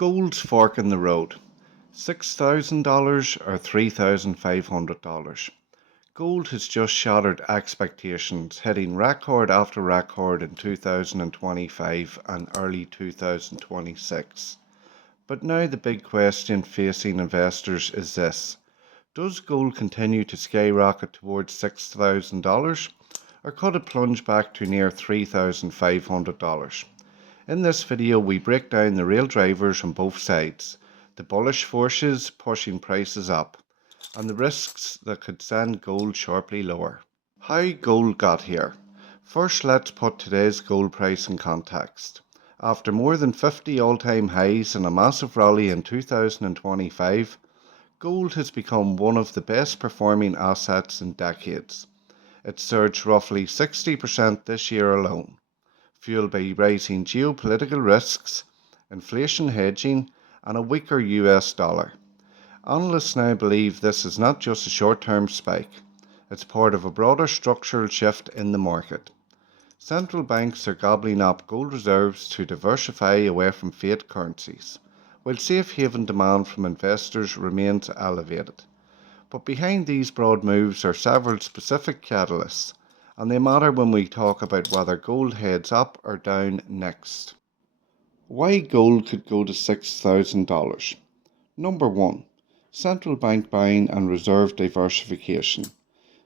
Gold's fork in the road, $6,000 or $3,500. Gold has just shattered expectations, hitting record after record in 2025 and early 2026. But now the big question facing investors is this: does gold continue to skyrocket towards $6,000 or could it plunge back to near $3,500? In this video we break down the real drivers on both sides, the bullish forces pushing prices up, and the risks that could send gold sharply lower. How gold got here. First, let's put today's gold price in context. After more than 50 all-time highs and a massive rally in 2025, gold has become one of the best performing assets in decades. It surged roughly 60% this year alone, fueled by rising geopolitical risks, inflation hedging, and a weaker US dollar. Analysts now believe this is not just a short-term spike, it's part of a broader structural shift in the market. Central banks are gobbling up gold reserves to diversify away from fiat currencies, while safe haven demand from investors remains elevated. But behind these broad moves are several specific catalysts, and they matter when we talk about whether gold heads up or down next. Why gold could go to $6,000. Number 1. Central bank buying and reserve diversification.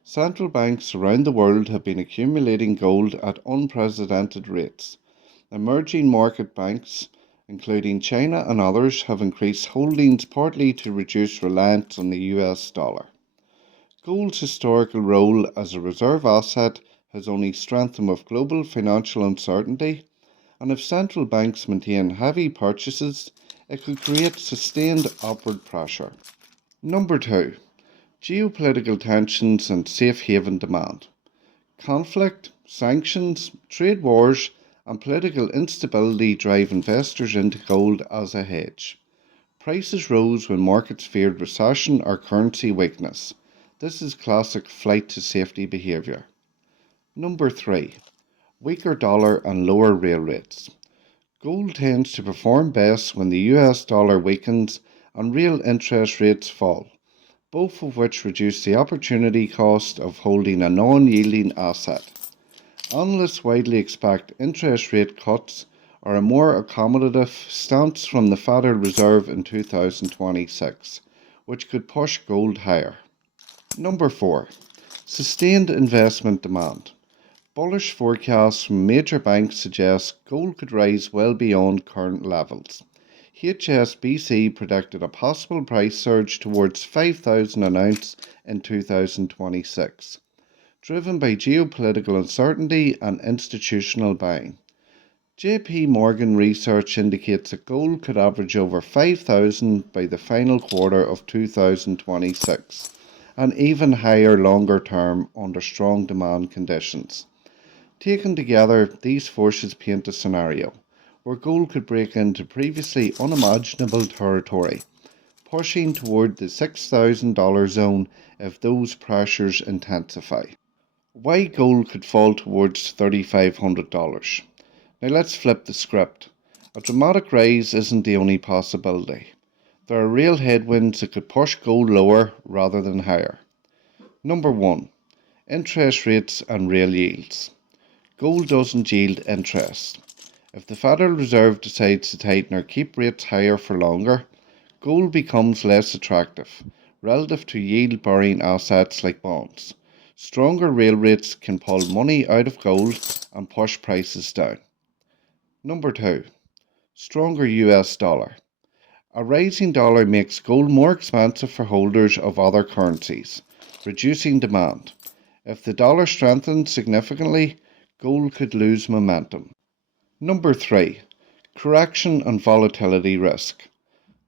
Central banks around the world have been accumulating gold at unprecedented rates. Emerging market banks, including China and others, have increased holdings partly to reduce reliance on the US dollar. Gold's historical role as a reserve asset has only strengthened with global financial uncertainty, and if central banks maintain heavy purchases, it could create sustained upward pressure. Number 2. Geopolitical tensions and safe haven demand. Conflict, sanctions, trade wars, and political instability drive investors into gold as a hedge. Prices rose when markets feared recession or currency weakness. This is classic flight to safety behaviour. Number 3. Weaker dollar and lower real rates. Gold tends to perform best when the US dollar weakens and real interest rates fall, both of which reduce the opportunity cost of holding a non-yielding asset. Analysts widely expect interest rate cuts or a more accommodative stance from the Federal Reserve in 2026, which could push gold higher. Number 4. Sustained investment demand. Bullish forecasts from major banks suggest gold could rise well beyond current levels. HSBC predicted a possible price surge towards $5,000 an ounce in 2026, driven by geopolitical uncertainty and institutional buying. JP Morgan research indicates that gold could average over $5,000 by the final quarter of 2026, and even higher longer term under strong demand conditions. Taken together, these forces paint a scenario where gold could break into previously unimaginable territory, pushing toward the $6,000 zone if those pressures intensify. Why gold could fall towards $3,500. Now let's flip the script. A dramatic rise isn't the only possibility. There are real headwinds that could push gold lower rather than higher. Number 1. Interest rates and real yields. Gold doesn't yield interest. If the Federal Reserve decides to tighten or keep rates higher for longer, gold becomes less attractive relative to yield-bearing assets like bonds. Stronger real rates can pull money out of gold and push prices down. Number 2. Stronger US dollar. A rising dollar makes gold more expensive for holders of other currencies, reducing demand. If the dollar strengthens significantly, gold could lose momentum. Number 3. Correction and volatility risk.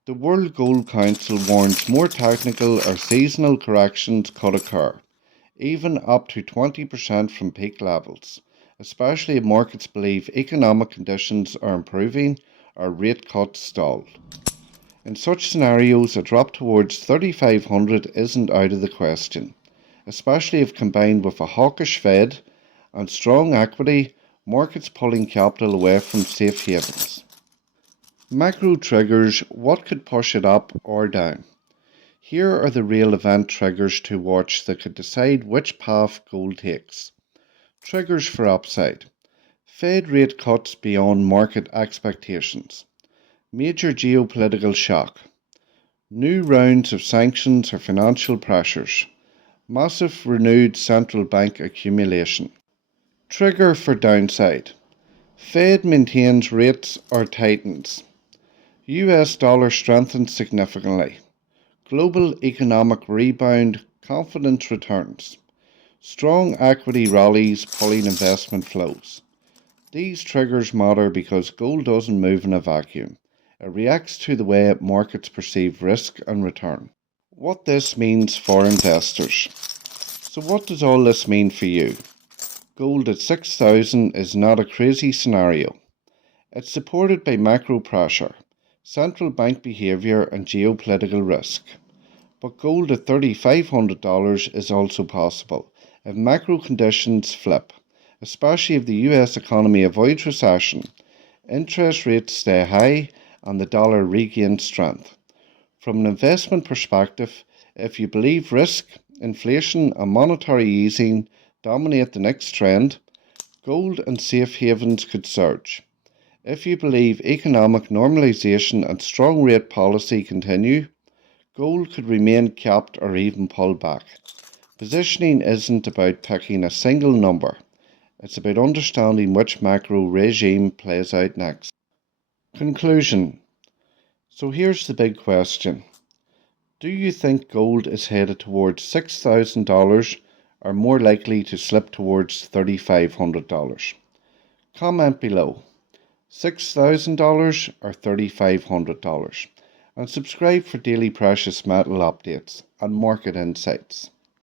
The World Gold Council warns more technical or seasonal corrections could occur, even up to 20% from peak levels, especially if markets believe economic conditions are improving or rate cuts stalled. In such scenarios, a drop towards 3,500 isn't out of the question, especially if combined with a hawkish Fed and strong equity markets pulling capital away from safe havens. Macro triggers, what could push it up or down? Here are the real event triggers to watch that could decide which path gold takes. Triggers for upside. Fed rate cuts beyond market expectations. Major geopolitical shock. New rounds of sanctions or financial pressures. Massive renewed central bank accumulation. Trigger for downside. Fed maintains rates or tightens. US dollar strengthens significantly. Global economic rebound, confidence returns. Strong equity rallies pulling investment flows. These triggers matter because gold doesn't move in a vacuum. It reacts to the way markets perceive risk and return. What this means for investors. So what does all this mean for you? Gold at 6,000 is not a crazy scenario. It's supported by macro pressure, central bank behaviour and geopolitical risk. But gold at $3,500 is also possible if macro conditions flip, especially if the US economy avoids recession, interest rates stay high and the dollar regains strength. From an investment perspective, if you believe risk, inflation and monetary easing dominate the next trend, gold and safe havens could surge. If you believe economic normalization and strong rate policy continue, gold could remain capped or even pull back. Positioning isn't about picking a single number. It's about understanding which macro regime plays out next. Conclusion. So here's the big question. Do you think gold is headed towards $6,000 or more likely to slip towards $3,500? Comment below. $6,000 or $3,500? And subscribe for daily precious metal updates and market insights.